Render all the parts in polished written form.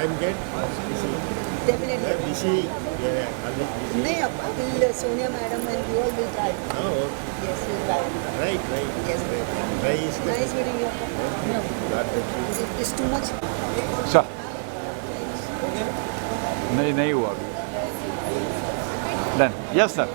I'm good. Definitely. Busy. Yeah, always busy. नहीं अब will Sonia madam and you all will try. Oh, okay. Yes, we'll try. Right. Yes. Right is good. Nice meeting you. No, God bless you. it's too much. अच्छा नहीं हुआ अभी done yes sir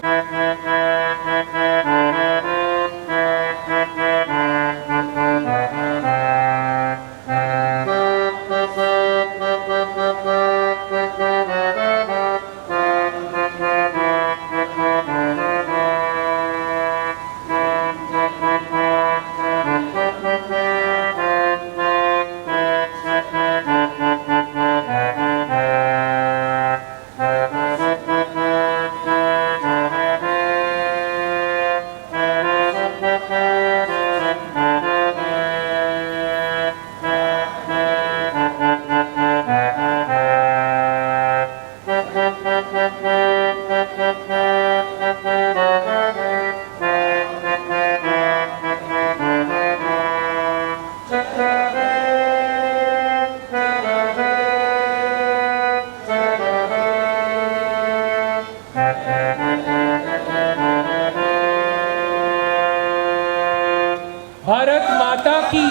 Bharat माता की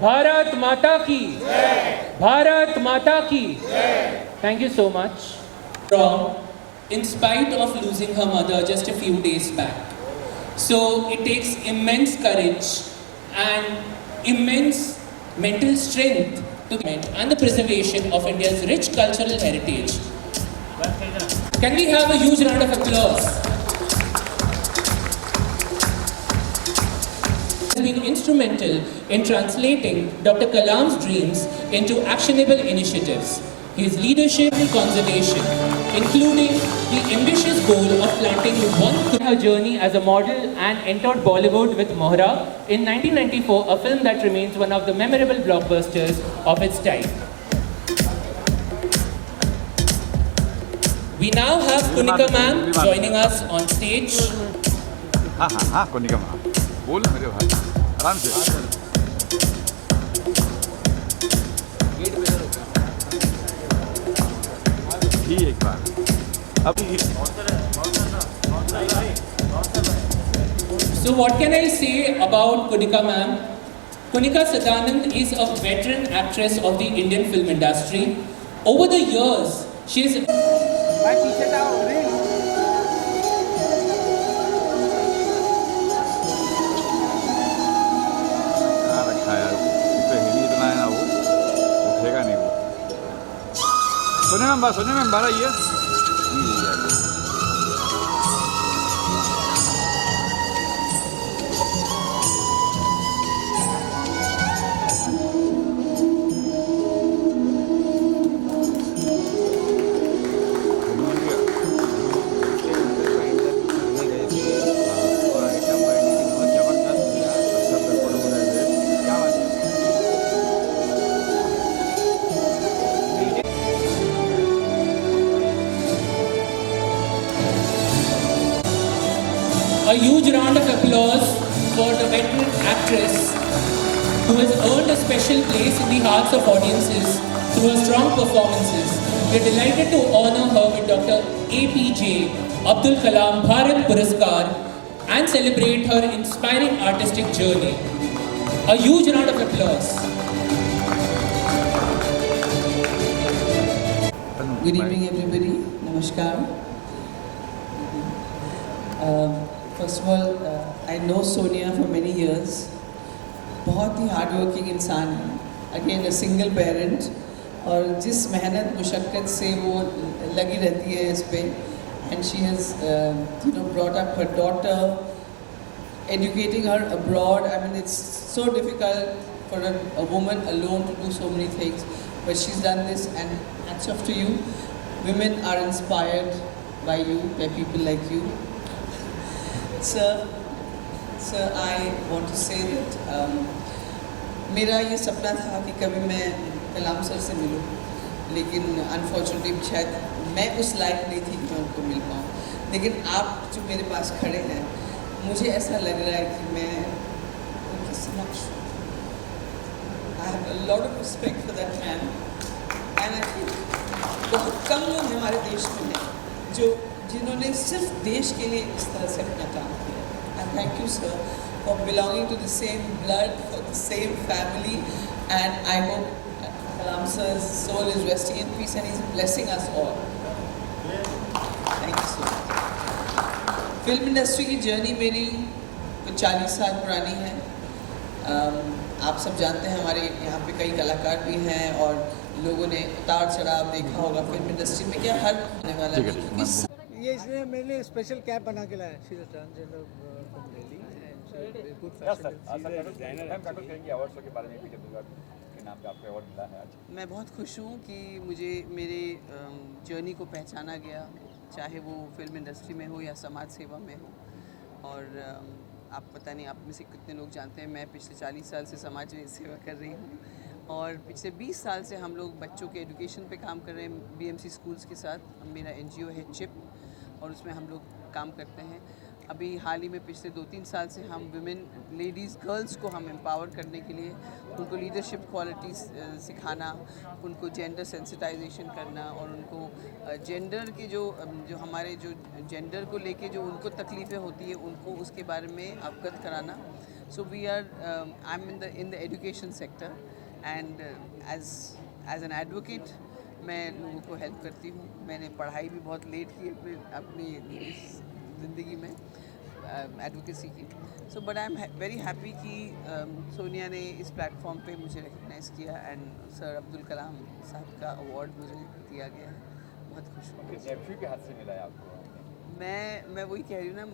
भारत माता की भारत माता की Thank you so much. From, in spite of losing her mother just a few days back. So it takes immense courage and immense mental strength to and the preservation of India's rich cultural heritage. Can we have a huge round of applause? Has been instrumental in translating Dr. Kalam's dreams into actionable initiatives. His leadership in conservation, including the ambitious goal of planting 1 Her journey as a model and entered Bollywood with Mohra in 1994, a film that remains one of the memorable blockbusters of its time. We now have Kunika ma'am joining us on stage. हाँ कोनिका माँ बोल मेरे भाई आराम से ही एक बार अभी So what can I say about Kunika ma'am? Kunika Sadanand is a veteran actress of the Indian film industry. Over the years, she has कहाँ रखा है यार इस पे हिली इतना है ना वो उठेगा नहीं वो सोने में बारह ये नहीं ली यार a huge round of applause for the veteran actress who has earned a special place in the hearts of audiences through her strong performances. We are delighted to honor her with Dr. APJ Abdul Kalam Bharat Puraskar and celebrate her inspiring artistic journey. A huge round of applause. Good evening, everybody. Namaskar. First of all, I know Sonia for many years. बहुत ही hard working इंसान है. Again, a single parent. और जिस मेहनत मुशक्क़त से वो लगी रहती है इस पे, and she has, brought up her daughter, educating her abroad. I mean, it's so difficult for a woman alone to do so many things, but she's done this, and hats off to you. Women are inspired by you, by people like you. Sir, I want to say that मेरा ये सपना था कि कभी मैं कलाम sir से मिलूं, लेकिन अनफॉर्चुनेटली शायद मैं उस लायक नहीं थी कि मैं उनको मिल पाऊँ. लेकिन आप जो मेरे पास खड़े हैं, मुझे ऐसा लग रहा है कि मैं उनके समक्ष. I have a lot of respect for that man. And I think बहुत कम लोग हमारे देश में हैं जिन्होंने सिर्फ देश के लिए इस तरह से अपना काम किया। And thank you sir for belonging to the same blood, for the same family, and I hope Kalam सर's soul is resting in peace and he's blessing us all. Thank you so much. Film industry की journey मेरी 40 साल पुरानी है। आप सब जानते हैं हमारे यहाँ पे कई कलाकार भी हैं और लोगों ने उतार चढ़ाव देखा होगा फिल्म इंडस्ट्री में, क्या हर आने वाला ठीक है, नहीं, ठीक है, क्योंकि ये इसने मेरे लिए स्पेशल कैब बना के लाया। She is transgender from Delhi and good fashion. Awards के बारे में के नाम पे आपको अवार्ड मिला है आज। मैं बहुत खुश हूँ कि मुझे मेरे जर्नी को पहचाना गया, चाहे वो फिल्म इंडस्ट्री में हो या समाज सेवा में हो। और आप पता नहीं आप में से कितने लोग जानते हैं, मैं पिछले 40 साल से समाज में सेवा कर रही हूँ और पिछले 20 साल से हम लोग बच्चों के एजुकेशन पे काम कर रहे हैं BMC स्कूल्स के साथ। मेरा NGO है चिप और उसमें हम लोग काम करते हैं। अभी हाल ही में पिछले 2-3 साल से हम विमेन, लेडीज़, गर्ल्स को हम एम्पावर करने के लिए उनको लीडरशिप क्वालिटीज़ सिखाना, उनको जेंडर सेंसिटाइजेशन करना और उनको जेंडर के जो हमारे जो जेंडर को लेके जो उनको तकलीफ़ें होती है उनको उसके बारे में अवगत कराना। So we are I am in the education sector and as an advocate मैं लोगों को हेल्प करती हूँ। मैंने पढ़ाई भी बहुत लेट की अपनी ज़िंदगी में एडवोकेसी की। So but I am very happy कि सोनिया ने इस प्लेटफॉर्म पे मुझे रिकग्नाइज़ किया एंड सर अब्दुल कलाम साहब का अवार्ड मुझे दिया गया है। बहुत खुश हूँ। नेफ्यू के हाथ से मिला है आपको। मैं वही कह रही हूँ ना,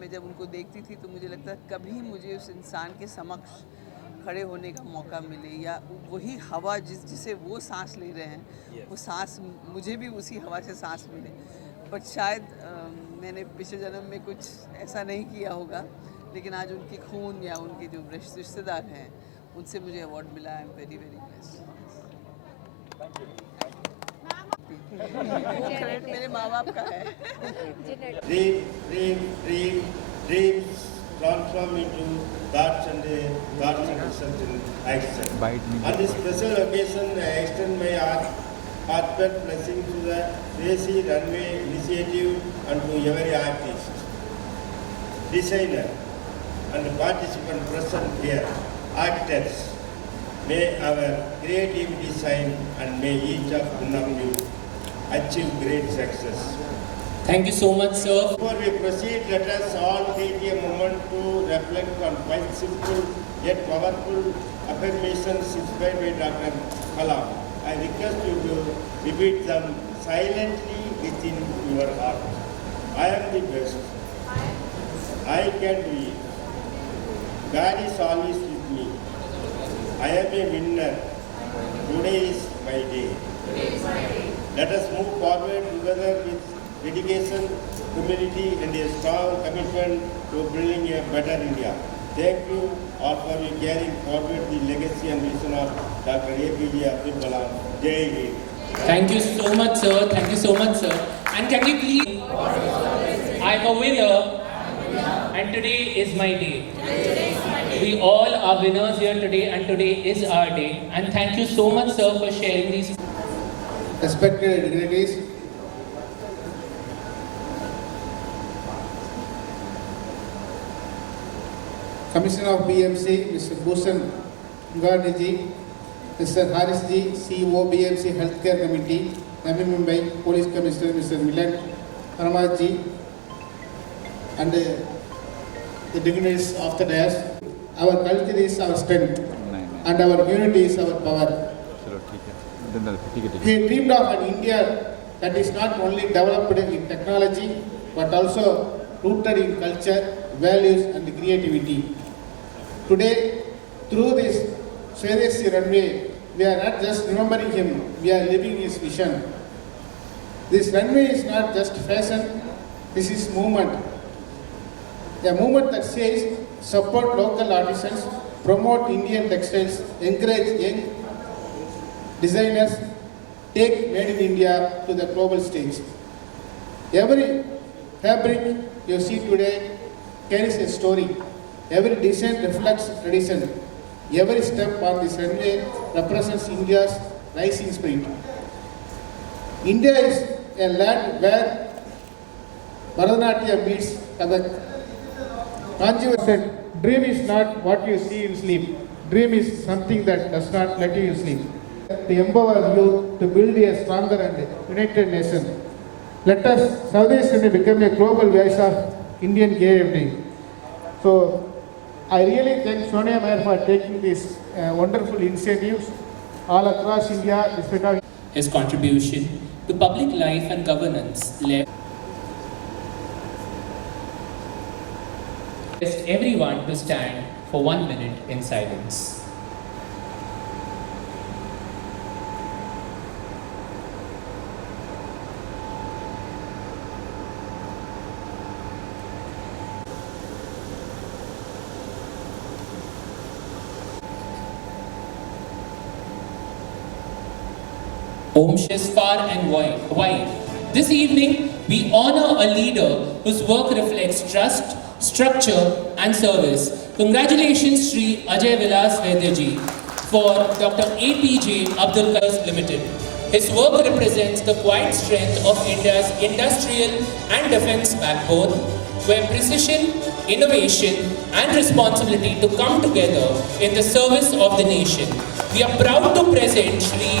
मैं जब उनको देखती थी तो मुझे लगता कभी मुझे उस इंसान के समक्ष खड़े होने का मौका मिले या वही हवा जिसे वो सांस ले रहे हैं वो सांस मुझे भी उसी हवा से सांस मिले। बट शायद मैंने पिछले जन्म में कुछ ऐसा नहीं किया होगा, लेकिन आज उनके खून या उनके जो रिश्तेदार हैं उनसे मुझे अवार्ड मिला। I am very very blessed. Credit मेरे माँ बाप का है। Dreams transform into thoughts and result in action. On this special occasion, I extend my heartfelt blessing to the Tracy Runway Initiative and to every artist, designer, and participant present here, architects. May our creativity shine and may each of you achieve great success. Thank you so much, sir. Before we proceed, let us all take a moment to reflect on 5 simple yet powerful affirmations inspired by Dr. Kalam. I request you to repeat them silently within your heart. I am the best. I can do it. God is always with me. I am a winner. Today is my day. Let us move forward together with dedication, humility, and a strong commitment to building a better India. Thank you all for carrying forward the legacy and vision of Dr. APJ Abdul Kalam. Jai Hind. Thank you so much, sir. Thank you so much, sir. And can we please? I'm a winner, and today is my day. We all are winners here today, and today is our day. And thank you so much, sir, for sharing these. Respected dignitaries, Commissioner of BMC, Mr. Bhushan Mugherjee ji, Mr. Haris ji, CEO BMC Healthcare Committee, Navi Mumbai Police Commissioner Mr. Milan Parmad ji, and the dignitaries of the dais. Our culture is our strength, and our unity is our power. चलो ठीक है। He dreamed of an India that is not only developed in technology but also rooted in culture, values and creativity. Today, through this Swadeshi runway, we are not just remembering him, we are living his vision. This runway is not just fashion, this is movement. A movement that says support local artisans, promote Indian textiles, encourage young designers, take Made in India to the global stage. Every fabric you see today carries a story. Every design reflects tradition. Every step on this runway represents India's rising spirit. India is a land where Bharatanatyam meets Kathak. Kanjivar said, dream is not what you see in sleep. Dream is something that does not let you sleep. To empower you to build a stronger and united nation. Let us, Southeast India, become a global voice of Indian KFD. So, I really thank Sonia Mayer for taking these wonderful initiatives all across India, despite of His contribution to public life and governance led everyone to stand for 1 minute in silence. Om is far and wide. This evening, we honor a leader whose work reflects trust, structure, and service. Congratulations, Sri Ajay Vilas Vaidyaji, for Dr. APJ Abdul Kalam Limited. His work represents the quiet strength of India's industrial and defense backbone, where precision, innovation, and responsibility to come together in the service of the nation. We are proud to present Sri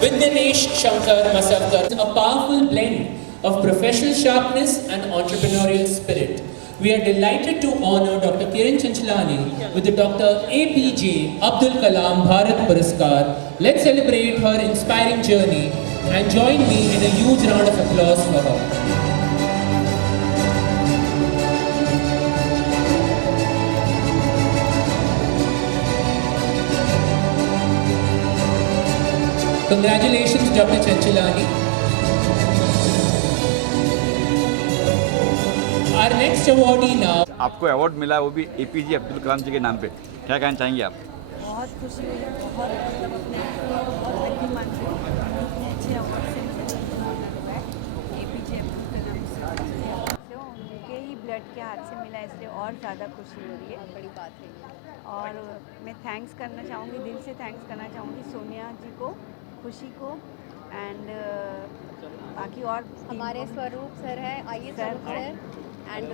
Vidyanesh Shankar Masavkar, a powerful blend of professional sharpness and entrepreneurial spirit. We are delighted to honor Dr. Kiran Chanchalani with the Dr. APJ Abdul Kalam Bharat Puraskar. Let's celebrate her inspiring journey and join me in a huge round of applause for her. Congratulations, Dr. Chanchalani. Our next awardee now. आपको award मिला वो भी APJ Abdul Kalam जी के नाम पे, क्या कहना चाहेंगे आप? बहुत खुशी हुई है, बहुत मतलब अपने बहुत लकी मानती हूँ, इतने अच्छे अवार्ड से मुझे लगा है। APJ अब्दुल कलाम से उनके ही ब्लड के हाथ से मिला, इसलिए और ज़्यादा खुशी हो रही है, बड़ी बात है। और मैं थैंक्स करना चाहूँगी, दिल से थैंक्स करना चाहूँगी सोनिया जी को, खुशी को एंड बाकी और हमारे स्वरूप सर है, आइए स्वरूप सर एंड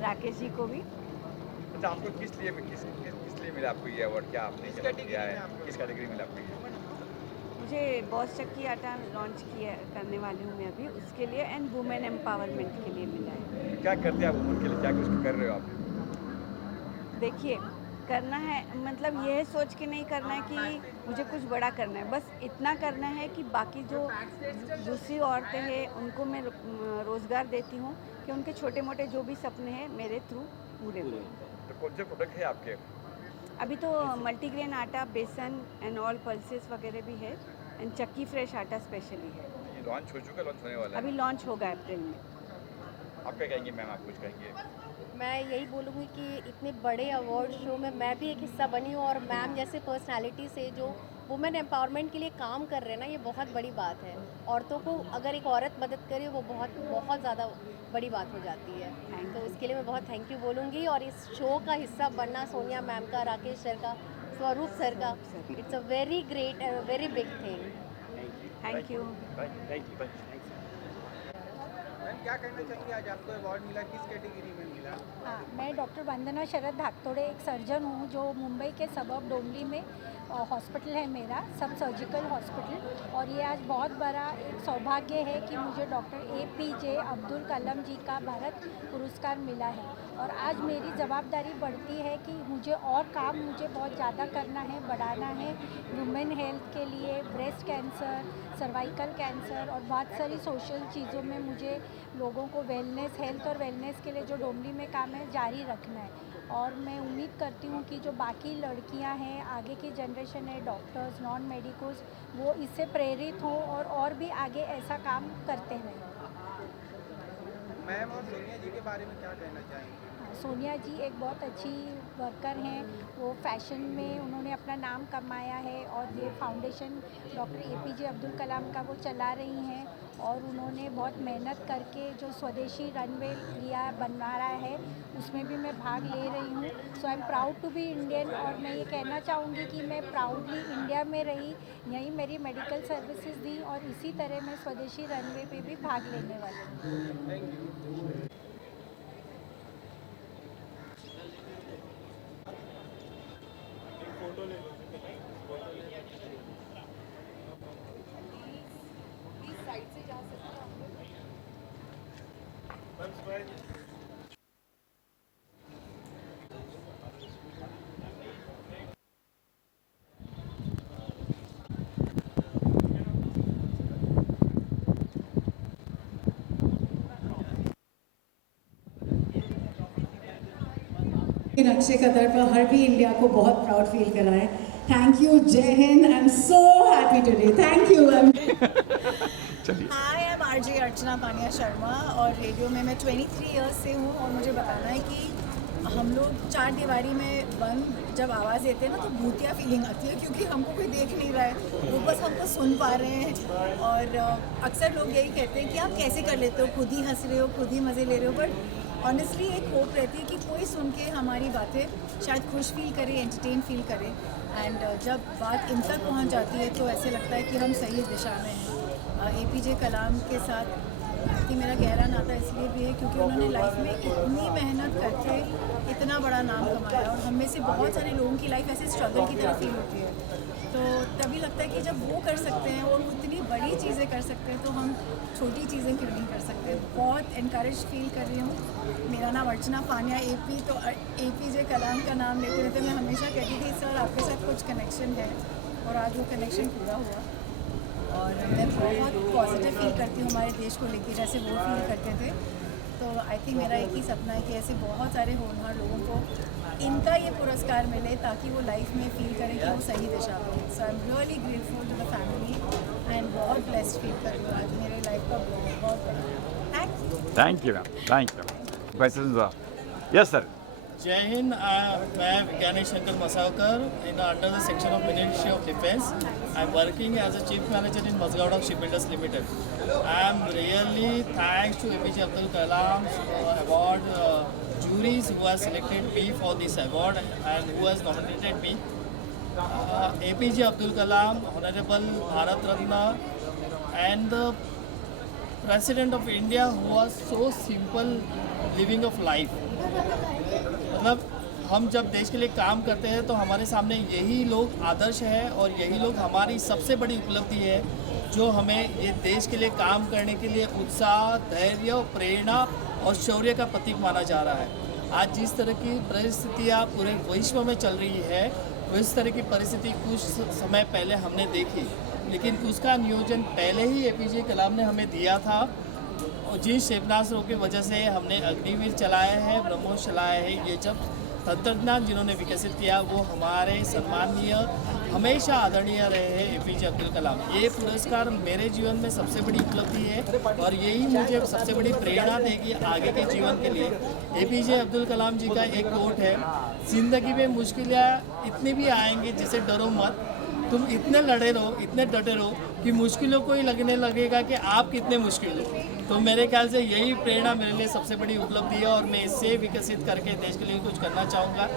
राकेश जी को भी। अच्छा, आपको किस लिए मिला आपको ये अवार्ड? क्या आपने किया है? किस कैटेगरी मिला आपको ये? मुझे बॉस चक्की आटा लॉन्च करने वाली हूँ मैं अभी, उसके लिए एंड वुमेन एम्पावरमेंट के लिए मिला है। क्या करते हैं आप वुमेन के लिए, क्या कुछ कर रहे हो आप? देखिए, करना है मतलब यह सोच के नहीं करना है कि मुझे कुछ बड़ा करना है, बस इतना करना है कि बाकी जो दूसरी औरतें हैं उनको मैं रोज़गार देती हूँ कि उनके छोटे मोटे जो भी सपने हैं मेरे थ्रू पूरे हों। तो कौन से प्रोडक्ट है आपके? अभी तो मल्टीग्रेन आटा, बेसन एंड ऑल पल्सेस वगैरह भी है एंड चक्की फ्रेश आटा स्पेशली है। ये लॉन्च हो चुका, लॉन्च होने वाला है? अभी लॉन्च होगा अप्रैल में। आप क्या कहेंगे मैम, आप कुछ कहेंगे? मैं यही बोलूँगी कि इतने बड़े अवार्ड शो में मैं भी एक हिस्सा बनी हूँ और मैम जैसे पर्सनालिटी से जो वुमेन एम्पावरमेंट के लिए काम कर रहे हैं ना, ये बहुत बड़ी बात है। औरतों को अगर एक औरत मदद करे वो बहुत बहुत ज़्यादा बड़ी बात हो जाती है। तो इसके लिए मैं बहुत थैंक यू बोलूँगी। और इस शो का हिस्सा बनना सोनिया मैम का, राकेश सर का, स्वरूप सर का, it's a very great and very big thing. Thank you. क्या कहना चाहिए, आज आपको अवार्ड मिला, किस कैटेगरी में मिला? हाँ, मैं डॉक्टर वंदना शरद धाकतोड़े एक सर्जन हूँ जो मुंबई के सबब डोंबली में हॉस्पिटल है मेरा, सब सर्जिकल हॉस्पिटल। और ये आज बहुत बड़ा एक सौभाग्य है कि मुझे डॉक्टर APJ अब्दुल कलाम जी का भारत पुरस्कार मिला है। और आज मेरी ज़वाबदारी बढ़ती है कि मुझे बहुत ज़्यादा करना है, बढ़ाना है वुमेन हेल्थ के लिए, ब्रेस्ट कैंसर, सर्वाइकल कैंसर और बहुत सारी सोशल चीज़ों में मुझे लोगों को वेलनेस, हेल्थ और वेलनेस के लिए जो डोंबली में काम है जारी रखना है। और मैं उम्मीद करती हूँ कि जो बाकी लड़कियाँ हैं, आगे की जनरेशन है, डॉक्टर्स, नॉन मेडिकोस, वो इससे प्रेरित हों और भी आगे ऐसा काम करते रहें। मैम और सोनिया जी के बारे में क्या कहना चाहेंगे? सोनिया जी एक बहुत अच्छी वर्कर हैं, वो फैशन में उन्होंने अपना नाम कमाया है और ये फाउंडेशन डॉक्टर APJ अब्दुल कलाम का वो चला रही हैं। और उन्होंने बहुत मेहनत करके जो स्वदेशी रनवे बना रहा है उसमें भी मैं भाग ले रही हूँ। So I am proud to be Indian और मैं ये कहना चाहूँगी कि मैं प्राउडली इंडिया में रही, यहीं मेरी मेडिकल सर्विसेज दी और इसी तरह मैं स्वदेशी रनवे पे भी भाग लेने वाली हूँ। नक्शे कदर पर हर भी इंडिया को बहुत प्राउड फील कराए। थैंक यू, जय Hind, I am so happy today, thank you. Hi, I am RJ Archana Pania Sharma और रेडियो में मैं 23 इयर्स से हूँ और मुझे बताना है कि हम लोग चार दीवारी में बंद जब आवाज़ देते हैं ना तो भूतिया फीलिंग आती है, क्योंकि हमको कोई देख नहीं रहा है, वो बस हमको सुन पा रहे हैं। और अक्सर लोग यही कहते हैं कि आप कैसे कर लेते हो, खुद ही हंस रहे हो, खुद ही मज़े ले रहे हो, बट ऑनेस्टली एक होप रहती है कि कोई सुन के हमारी बातें शायद खुश फील करे, एंटरटेन फील करे। एंड जब बात इन तक पहुँच जाती है तो ऐसे लगता है कि हम सही दिशा में हैं। APJ कलाम के साथ कि मेरा गहरा नाता इसलिए भी है क्योंकि उन्होंने लाइफ में इतनी मेहनत करके इतना बड़ा नाम कमाया और हम में से बहुत सारे लोगों की लाइफ ऐसे स्ट्रगल की तरह फील होती है। तो तभी लगता है कि जब वो कर सकते हैं और इतनी बड़ी चीज़ें कर सकते हैं तो हम छोटी चीज़ें क्यों नहीं कर सकते। बहुत इनकरेज फील कर रही हूँ। मेरा नाम अर्चना पानिया AP, तो APJ कलाम का नाम लेते रहते मैं हमेशा कहती थी सर आपके साथ कुछ कनेक्शन है, और आज वो कनेक्शन पूरा हुआ। और मैं बहुत पॉजिटिव फील करती हूँ हमारे देश को लेकर, जैसे वो फील करते थे। तो आई थिंक मेरा एक ही सपना है कि ऐसे बहुत सारे होनहार लोगों को इनका ये पुरस्कार मिले ताकि वो लाइफ में फील करें कि वो सही दिशा में है। So I am really grateful to the family and बहुत ब्लेस्ड फील कर रही हूँ आज मेरे लाइफ का बहुत बड़ा। Thank you ma'am, thank you. Yes sir. जय हिंद, मैं विज्ञानी Shankar Masavkar in under the section of ministry of defence. I am working as a chief manager in मजगाड़ा shipbuilders limited. I am really thanks to APJ Abdul Kalam award juries who has selected me for this award and who has nominated me. APJ Abdul Kalam, Honorable Bharat Ratna, and the President of India who was so simple living of life. मतलब हम जब देश के लिए काम करते हैं तो हमारे सामने यही लोग आदर्श है और यही लोग हमारी सबसे बड़ी उपलब्धि है जो हमें ये देश के लिए काम करने के लिए उत्साह, धैर्य, प्रेरणा और शौर्य का प्रतीक माना जा रहा है। आज जिस तरह की परिस्थितियाँ पूरे विश्व में चल रही है उस तरह की परिस्थिति कुछ समय पहले हमने देखी, लेकिन उसका नियोजन पहले ही APJ कलाम ने हमें दिया था। और जिन क्षेपणास्त्रों की वजह से हमने अग्निवीर चलाया है, ब्रह्मोस चलाया है, ये जब तंत्रज्ञान जिन्होंने विकसित किया वो हमारे सम्माननीय, हमेशा आदरणीय रहे हैं APJ अब्दुल कलाम। ये पुरस्कार मेरे जीवन में सबसे बड़ी उपलब्धि है और यही मुझे सबसे बड़ी प्रेरणा देगी आगे के जीवन के लिए। APJ अब्दुल कलाम जी का एक कोट है, जिंदगी में मुश्किलें इतनी भी आएंगी जिसे डरो मत, तुम इतने लड़े रहो, इतने डटे रहो कि मुश्किलों को ही लगने लगेगा कि आप कितने मुश्किल हो। तो मेरे ख्याल से यही प्रेरणा मेरे लिए सबसे बड़ी उपलब्धि है और मैं इससे विकसित करके देश के लिए कुछ करना चाहूँगा।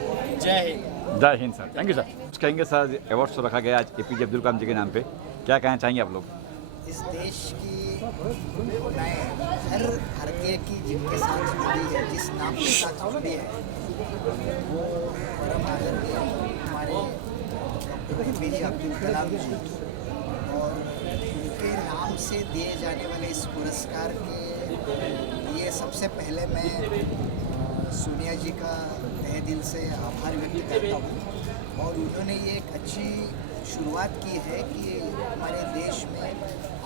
जय हिंद। जय Hind sir, thank you sir. कुछ कहेंगे सर, अवार्ड तो रखा गया आज APJ अब्दुल कलाम जी के नाम पे, क्या कहना चाहेंगे आप लोग? इस देश की हर भारतीय की जिनके साथ जुड़ी है, जिस नाम के साथ जुड़ी है, वो परम आदरणीय हमारे APJ अब्दुल कलाम जी, और उनके नाम से दिए जाने वाले इस पुरस्कार के लिए सबसे पहले मैं सोनिया जी का तहे दिल से आभार व्यक्त करता हूँ। और उन्होंने ये एक अच्छी शुरुआत की है कि हमारे देश में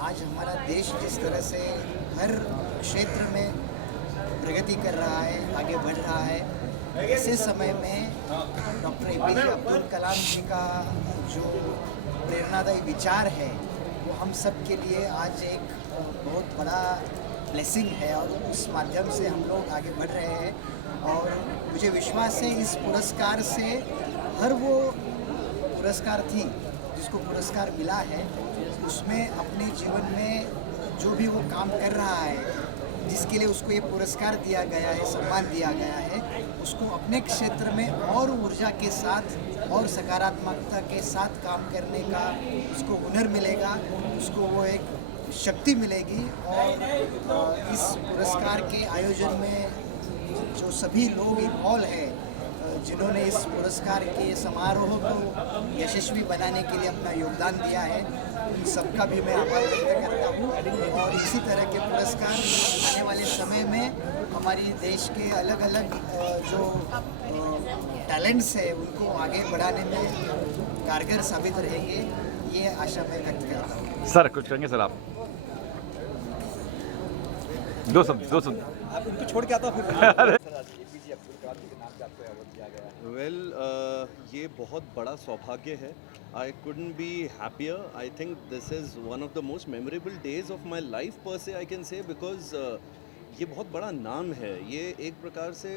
आज हमारा देश जिस तरह से हर क्षेत्र में प्रगति कर रहा है, आगे बढ़ रहा है, ऐसे समय में डॉक्टर APJ अब्दुल कलाम जी का जो प्रेरणादायी विचार है वो हम सब के लिए आज एक बहुत बड़ा ब्लेसिंग है और उस माध्यम से हम लोग आगे बढ़ रहे हैं। और मुझे विश्वास है इस पुरस्कार से हर वो पुरस्कार्थी जिसको पुरस्कार मिला है उसमें अपने जीवन में जो भी वो काम कर रहा है, जिसके लिए उसको ये पुरस्कार दिया गया है, सम्मान दिया गया है, उसको अपने क्षेत्र में और ऊर्जा के साथ और सकारात्मकता के साथ काम करने का उसको हुनर मिलेगा, उसको वो एक शक्ति मिलेगी। और इस पुरस्कार के आयोजन में जो सभी लोग इन्वॉल्व हैं, जिन्होंने इस पुरस्कार के समारोह को यशस्वी बनाने के लिए अपना योगदान दिया है, उन सबका भी मैं आभार व्यक्त करता हूँ। और इसी तरह के पुरस्कार आने वाले समय में हमारी देश के अलग अलग जो टैलेंट्स है उनको आगे बढ़ाने में कारगर साबित रहेंगे, ये आशा मैं व्यक्त करता हूँ। सर कुछ कहेंगे सर आप? दो शब्द आप उनको छोड़ के आता फिर वेल ये बहुत बड़ा सौभाग्य है। आई couldn't be happier. I think this is one of the most memorable days of my life per se, I can say, because ये बहुत बड़ा नाम है। ये एक प्रकार से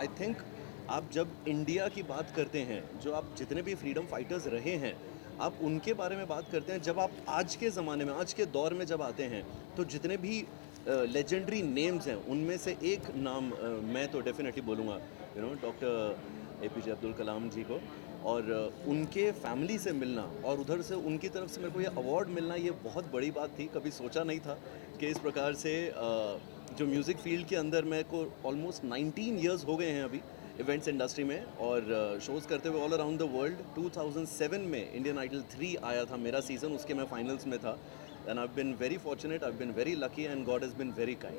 आई थिंक आप जब इंडिया की बात करते हैं, जो आप जितने भी फ्रीडम फाइटर्स रहे हैं, आप उनके बारे में बात करते हैं, जब आप आज के ज़माने में, आज के दौर में जब आते हैं, तो जितने भी लेजेंडरी नेम्स हैं उनमें से एक नाम मैं तो डेफिनेटली बोलूँगा, you know, doctor APJ Abdul Kalam ji को। और उनके फैमिली से मिलना और उधर से उनकी तरफ से मेरे को ये अवार्ड मिलना, ये बहुत बड़ी बात थी। कभी सोचा नहीं था कि इस प्रकार से जो म्यूज़िक फील्ड के अंदर मेरे को ऑलमोस्ट 19 ईयर्स हो गए हैं अभी इवेंट्स इंडस्ट्री में और शोज़ करते हुए ऑल अराउंड द वर्ल्ड। 2007 में इंडियन आइडल 3 आया था मेरा सीज़न, उसके मैं फाइनल्स में था। And I have been very fortunate, I have been very lucky and God has been very kind.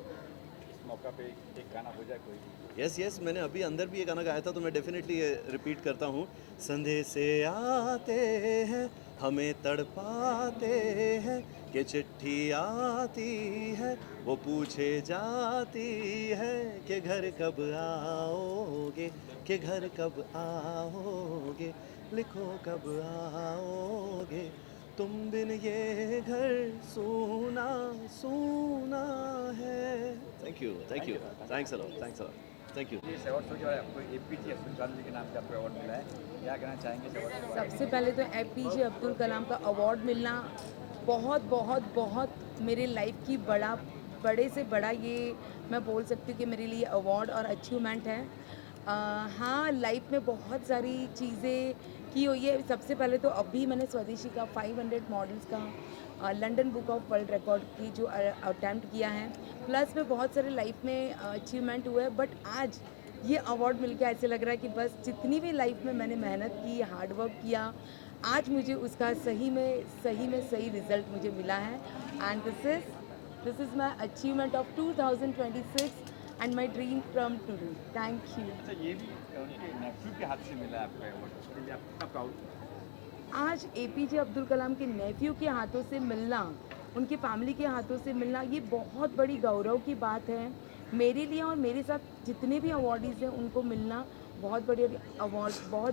इस मौका पे एक गाना हो जाए कोई? यस, मैंने अभी अंदर भी ये गाना गाया था, तो मैं डेफिनेटली ये रिपीट करता हूँ। संदेश से आते हैं, हमें तड़पाते हैं, कि चिट्ठी आती है, वो पूछे जाती है कि घर कब आओगे, कि घर कब आओगे, लिखो कब आओगे, तुम बिन ये घर सूना सूना है। Thank you, thanks a lot. Thank you. इस अवार्ड शो के बारे में आपको APJ अब्दुल कलाम जी के नाम से आपको अवार्ड मिला है, क्या कहना चाहेंगे इस अवार्ड के बारे में? सबसे पहले तो APJ अब्दुल कलाम का अवार्ड मिलना बहुत मेरे लाइफ की बड़े से बड़ा, ये मैं बोल सकती हूँ कि मेरे लिए अवार्ड और अचीवमेंट है। हाँ, लाइफ में बहुत सारी चीज़ें की हुई है। सबसे पहले तो अभी मैंने स्वदेशी का 500 मॉडल्स का London book of world record की जो अटैम्प्ट किया है, प्लस में बहुत सारे लाइफ में अचीवमेंट हुए। बट आज ये अवार्ड मिलके ऐसे लग रहा है कि बस जितनी भी लाइफ में मैंने मेहनत की, हार्ड वर्क किया, आज मुझे उसका सही में सही रिजल्ट मुझे मिला है। And this is my achievement of 2026 and my dream come to do. Thank you. अच्छा, ये भी उनके नेफ्यू के हाथ से मिला है आपको अवार्ड, उसके लिए आप कितना प्राउड? आज APJ अब्दुल कलाम के नेफ्यू के हाथों से मिलना, उनकी फैमिली के हाथों से मिलना, ये बहुत बड़ी गौरव की बात है मेरे लिए। और मेरे साथ जितने भी अवार्डीज़ हैं उनको मिलना बहुत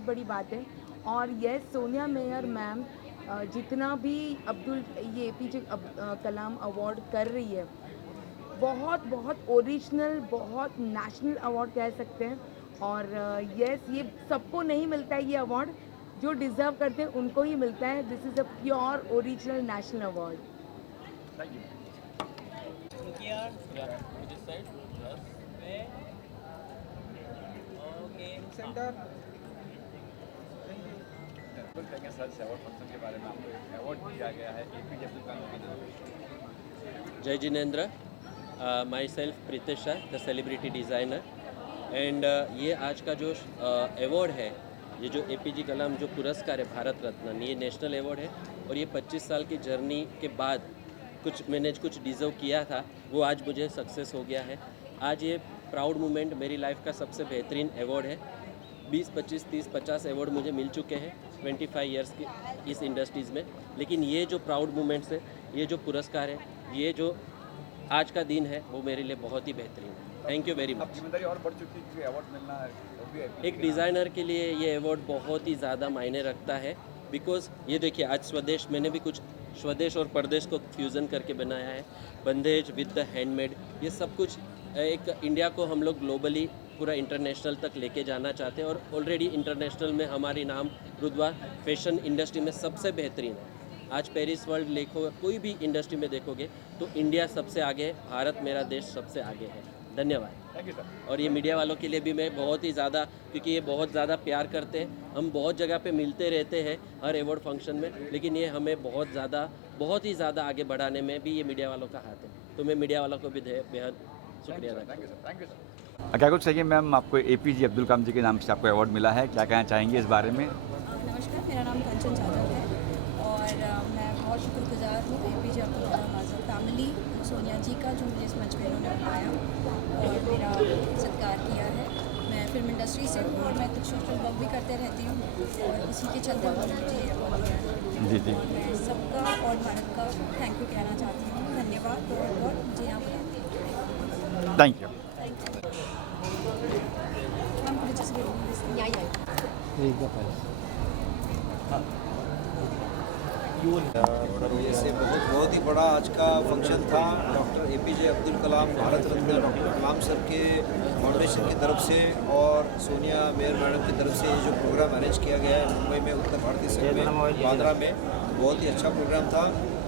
बड़ी बात है। और यस, सोनिया मेयर मैम जितना भी ये APJ कलाम अवार्ड कर रही है, बहुत ओरिजिनल, बहुत नेशनल अवार्ड कह सकते हैं। और यस, ये सबको नहीं मिलता है ये अवार्ड, जो डिज़र्व करते हैं उनको ही मिलता है। This is a pure original national award. Thank you. Sir, इस अवार्ड फंक्शन के बारे में आपको अवार्ड दिया गया है APJ अब्दुल कलाम के नाम। जय Jinendra, my self Pritesh Shah, the celebrity designer. And ये आज का जो अवार्ड है, ये जो APJ कलाम जो पुरस्कार है भारत रत्न, ये नेशनल अवार्ड है। और ये 25 साल की जर्नी के बाद मैंने कुछ डिज़र्व किया था, वो आज मुझे सक्सेस हो गया है। आज ये प्राउड मोमेंट मेरी लाइफ का सबसे बेहतरीन अवार्ड है। 20, 25, 30, 50 अवार्ड मुझे मिल चुके हैं 25 ईयर्स की इस इंडस्ट्रीज़ में, लेकिन ये जो प्राउड मोमेंट्स है, ये जो पुरस्कार है, ये जो आज का दिन है, वो मेरे लिए बहुत ही बेहतरीन है। Thank you very much. जिम्मेदारी और बढ़ चुकी है, अवार्ड मिलना है एक डिज़ाइनर के लिए ये अवार्ड बहुत ही ज़्यादा मायने रखता है। बिकॉज ये देखिए, आज स्वदेश, मैंने भी कुछ स्वदेश और परदेश को फ्यूज़न करके बनाया है। बंदेज विद द हैंडमेड, ये सब कुछ एक इंडिया को हम लोग ग्लोबली पूरा इंटरनेशनल तक लेके जाना चाहते हैं। और ऑलरेडी इंटरनेशनल में हमारी नाम रुतबा फैशन इंडस्ट्री में सबसे बेहतरीन है। आज पेरिस वर्ल्ड देखो, कोई भी इंडस्ट्री में देखोगे तो इंडिया सबसे आगे है, भारत मेरा देश सबसे आगे है। धन्यवाद। Thank you sir. और ये मीडिया वालों के लिए भी मैं बहुत ही ज़्यादा, क्योंकि ये बहुत ज़्यादा प्यार करते हैं, हम बहुत जगह पे मिलते रहते हैं हर अवार्ड फंक्शन में, लेकिन ये हमें बहुत ही ज़्यादा आगे बढ़ाने में भी ये मीडिया वालों का हाथ है। तो मैं मीडिया वालों को भी बेहद शुक्रिया अदा thank you sir. Thank you sir. क्या कुछ चाहिए मैम, आपको APJ अब्दुल कलाम जी के नाम से आपको अवार्ड मिला है, क्या कहना चाहेंगे इस बारे में? नमस्कार, मेरा नाम कंचन जाधव है और मैं बहुत शुक्रगुजार हूँ APJ अब्दुल कलाम आज़ाद फैमिली, सोनिया जी का, जो मुझे इस मंच पर इन्होंने बुलाया और मेरा सत्कार किया है। मैं फिल्म इंडस्ट्री से हूँ और मैं कुछ सोशल वर्क भी करते रहती हूँ और उसी के चलते मुझे ये अवार्ड दिया है। जी जी, मैं सबका और भारत का थैंक यू कहना चाहती हूँ। धन्यवाद और मुझे यहाँ पर थैंक यू। ये से बहुत ही बड़ा आज का फंक्शन था। डॉक्टर APJ अब्दुल कलाम, भारत रत्न डॉक्टर कलाम सर के फाउंडेशन की तरफ से और सोनिया मेयर मैडम की तरफ से ये जो प्रोग्राम अरेंज किया गया है मुंबई में, उत्तर भारतीय संघ में, बांद्रा में, बहुत ही अच्छा प्रोग्राम था।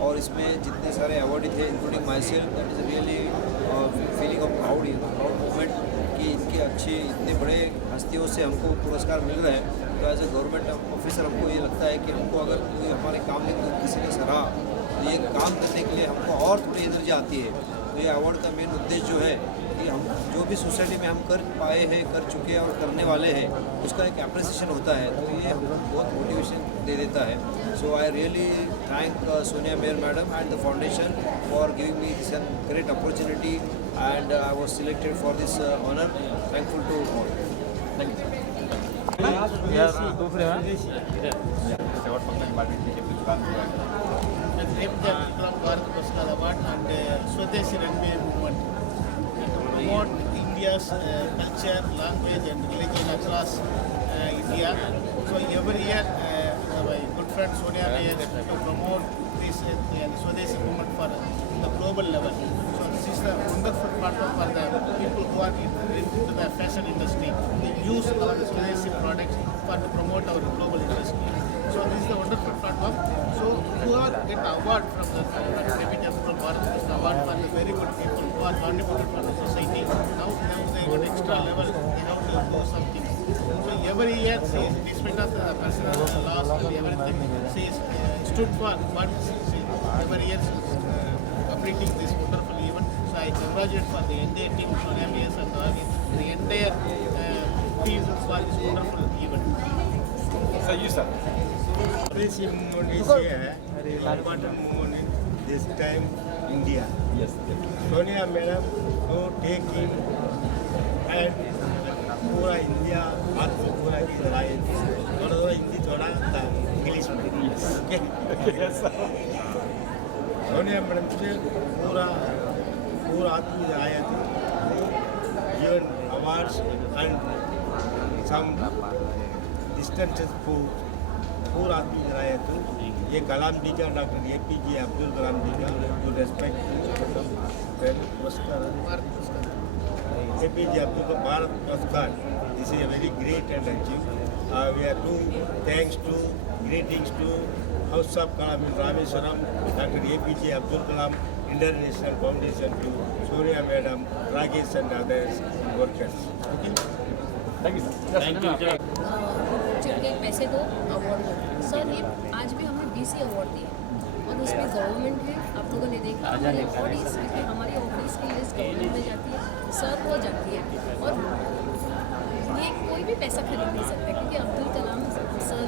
और इसमें जितने सारे अवार्डी थे, including my self, that is really feeling of proud moment कि इनके अच्छे इतने बड़े हस्तियों से हमको पुरस्कार मिल रहे हैं। तो एज ए गवर्नमेंट ऑफिसर हमको ये लगता है कि हमको अगर कोई हमारे काम में किसी ने सराहा तो ये काम करने के लिए हमको और थोड़ी एनर्जी आती है। तो ये अवार्ड का मेन उद्देश्य जो है कि हम जो भी सोसाइटी में हम कर पाए हैं, कर चुके हैं और करने वाले हैं, उसका एक एप्रिसिएशन होता है। तो ये हमको बहुत मोटिवेशन दे देता है। So I really thank Sonia Mayer madam and the foundation for giving me this an great opportunity and I was selected for this honor. Thankful to all. Thank you. Award and Swadeshi Runway movement to promote India's culture, language and religion across India. So every year my good friend Sonia Meyer to promote this Swadeshi movement for the global level. This is the wonderful part for the people who are into the fashion industry. They use our Swadeshi products to promote our global industry. So this is the wonderful platform. So whoever get award from the APJ Abdul Kalam award for the very good people who are contributed for the society. Now they got extra level. They have to do something. So every year, despite of the personal loss and everything, she stood for what she every year completing this wonderful event. So I congratulate for the entire team, Sonia Meyer and the entire team for this wonderful event. So you sir. This movement is here. Important movement in this time, India. Yes. Sonia Madam to take in and पूरा India आपको पूरा चलाए, थोड़ा हिंदी थोड़ा English में। Sonia madam से पूरा आदमी आया था, given awards and some distances पूरा आदमी आया था। ये कलाम जी का, डॉक्टर APJ अब्दुल कलाम जी का जो रेस्पेक्ट पुरस्कार APJ Abdul Kalam Bharat Puruskar. This is a very great and achieve. We are doing thanks to, greetings to House of Kalam in Rameswaram, Dr. APJ Abdul Kalam International Foundation, to Sonia Madam, Rajesh and others workers. Okay? Thank you sir. Thank you. चलिए पैसे दो award दो sir. ये आज भी हमें BC award दिए और उसमें गवर्नमेंट है, आप लोगों ने देखा हमारे ऑफिस में, हमारी ऑफिस की लिस्ट गवर्नमेंट में जाती है, सर को जाती है और ये कोई भी पैसा खरीद नहीं सकता क्योंकि अब्दुल कलाम सर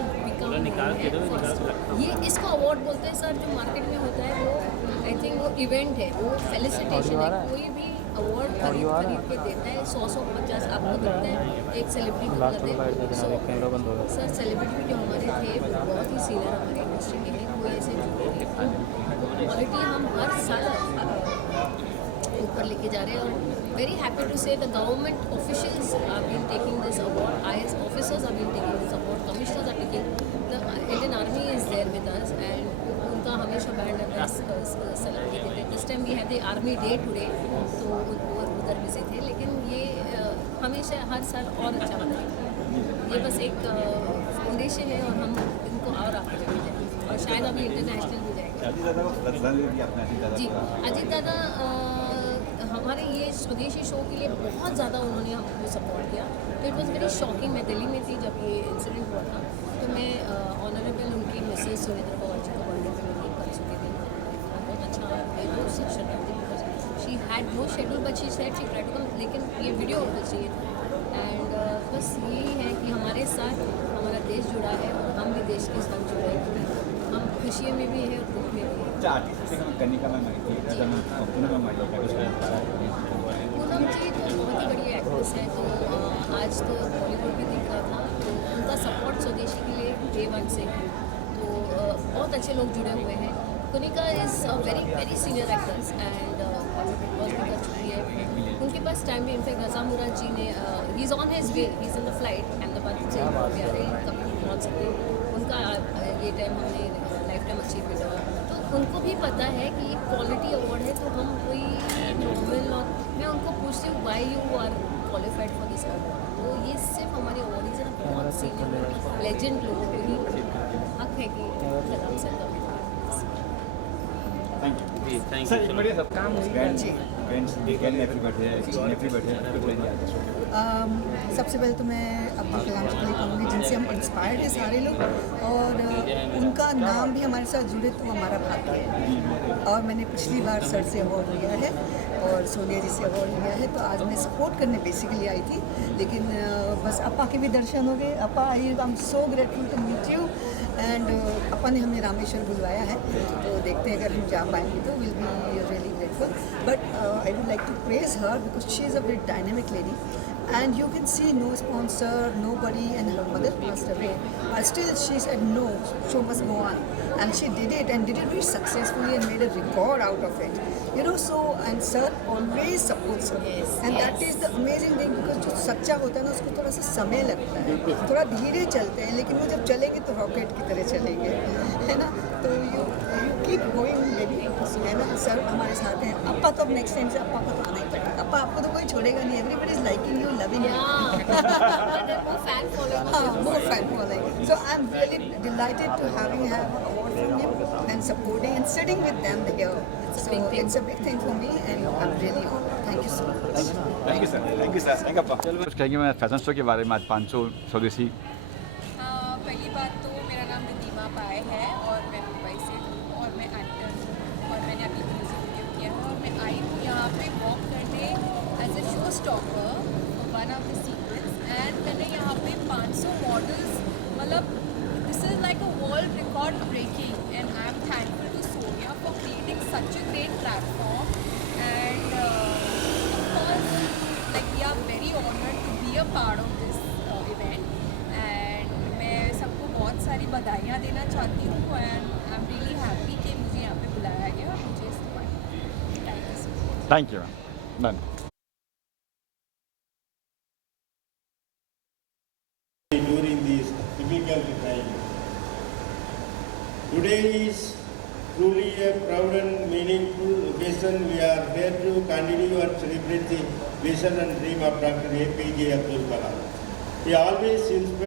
ये इसको अवार्ड बोलते हैं सर। जो मार्केट में होता है वो आई थिंक वो इवेंट है, वो फेलिसिटेशन है। कोई भी अवार्ड खरीद के देता है 100-150 आपको देता है, एक सेलिब्रिटी को कर दे। सर सेलिब्रिटी जो हमारे थे बहुत ही सीनियर हमारी इंडस्ट्री के लिए, कोई ऐसे क्वालिटी हम हर साल ऊपर लेके जा रहे हैं। और very happy to say the government officials are been taking this award, IAS officers are been taking this award, commissioners are taking, the Indian army is there with us and उनका हमेशा बैंड सलामी देते हैं। This time we have the army day today, तो उधर busy थे, लेकिन ये हमेशा हर साल और अच्छा बनाएंगे। ये बस एक फाउंडेशन है और हम इनको और आगे लेके जाएंगे। और शायद अभी इंटरनेशनल भी जाएगा। अजीत दादा को श्रद्धांजलि दी आपने अजीत दादा जी, को। अजीत दादा हमारे ये स्वदेशी शो के लिए बहुत ज़्यादा उन्होंने हमको सपोर्ट किया। तो इट वॉज़ वेरी शॉकिंग। मैं दिल्ली में थी जब ये इंसिडेंट हुआ था, तो मैं ऑनरेबल उनकी मिसेस सुरेंद्र पवार जी को बर्थडे पे मीटिंग कर चुकी थी। बहुत अच्छा एक सेक्शन रहती because she had no schedule but she said she tried to come, लेकिन ये वीडियो होना चाहिए था। एंड बस यही है कि हमारे साथ हमारा देश जुड़ा है और हम भी देश के साथ जुड़े हैं। हम खुशी में भी है और दुख में भी है। आर्टिस्ट से कनिका में माहिती पूनम में माहिती पूनम जी तो बहुत ही बड़ी एक्ट्रेस है, तो आज तो बॉलीवुड भी दिख रहा था, तो उनका सपोर्ट स्वदेशी के लिए डे वन से है। तो बहुत अच्छे लोग जुड़े हुए हैं। Kanika is very very senior actors and big boss भी कर चुकी है। उनके पास टाइम भी, इनफैक्ट रजा मुराद जी ने he is on his way, he is in the flight Ahmedabad से प्यारे कभी पहुँच सकते। उनका ये टाइम हमने लाइफ टाइम अचीवमेंट हुआ, तो उनको भी पता है कि ये क्वालिटी अवार्ड है, तो हम कोई नॉर्मल मैं उनको पूछती हूँ why you are qualified for this award. तो ये सिर्फ हमारे अवार्डीज है ना, बहुत सीनियर लेजेंड लोगों को ही हक है कि कलाम सर का thank you ji, thank sir. You. एक बढ़िया सब काम सबसे पहले तो मैं अब्दुल कलाम जी के लिए कहूँगी जिनसे हम इंस्पायर्ड हैं सारे लोग, और उनका नाम भी हमारे साथ जुड़े तो हमारा भाग्य है। और मैंने पिछली बार सर से अवार्ड लिया है और सोनिया जी से अवार्ड लिया है, तो आज मैं सपोर्ट करने बेसिकली आई थी, लेकिन बस अपा के भी दर्शन हो गए। अपा I am so grateful to meet you and अपा ने हमें रामेश्वर बुलवाया है, तो देखते हैं अगर हम जा पाएंगे तो will be really grateful. But I would like to praise her because she is a very dynamic lady and you can see no sponsor, nobody, and her mother passed away. But still she said no, show must go on, and she did it and did it very successfully and made a record out of it. You know, so and sir always supports her, and that is the amazing thing because जो सच्चा होता है ना उसको थोड़ा सा समय लगता है, थोड़ा धीरे चलते हैं, लेकिन वो जब चलेंगे तो रॉकेट की तरह चलेंगे, है ना। तो you keep going baby, है ना। सर हमारे साथ हैं। अपा तो अब नेक्स्ट टाइम से अपा को तो आना ही पड़ेगा। अपा आपको तो कोई छोड़ेगा नहीं, everybody is liking you, loving you. more fan following. More fan following. So I'm really delighted to having an award from him and supporting and sitting with them here. So it's a big thing for me and I'm really honored. Thank you so much. Thank you sir. Thank you sir. Thank you. कुछ कहेंगे मैं fashion show के बारे में आज 500 स्वदेशी। पहली बात तो मेरा नाम रिद्धिमा पाए है और मैं मुंबई से हूँ और मैं एक्टर हूँ और मैंने अभी म्यूजिक वीडियो किया है और मैं आई हूँ यहाँ पे वॉक करने as a show stopper one of the sequence and मैंने यहाँ पे 500 मॉडल्स, मतलब this is like a world record breaking and I am thankful to Sonia for creating such a great platform and like we are very honored to be a part of this event and मैं सबको बहुत सारी बधाइयाँ देना चाहती हूँ and I am really happy कि मुझे यहाँ पे बुलाया गया और मुझे thank you so much. Thank you ma'am. During this difficult time. Today is truly a proud and meaningful occasion. We are here to continue and celebrate the vision and dream of Dr. APJ Abdul Kalam. He always inspired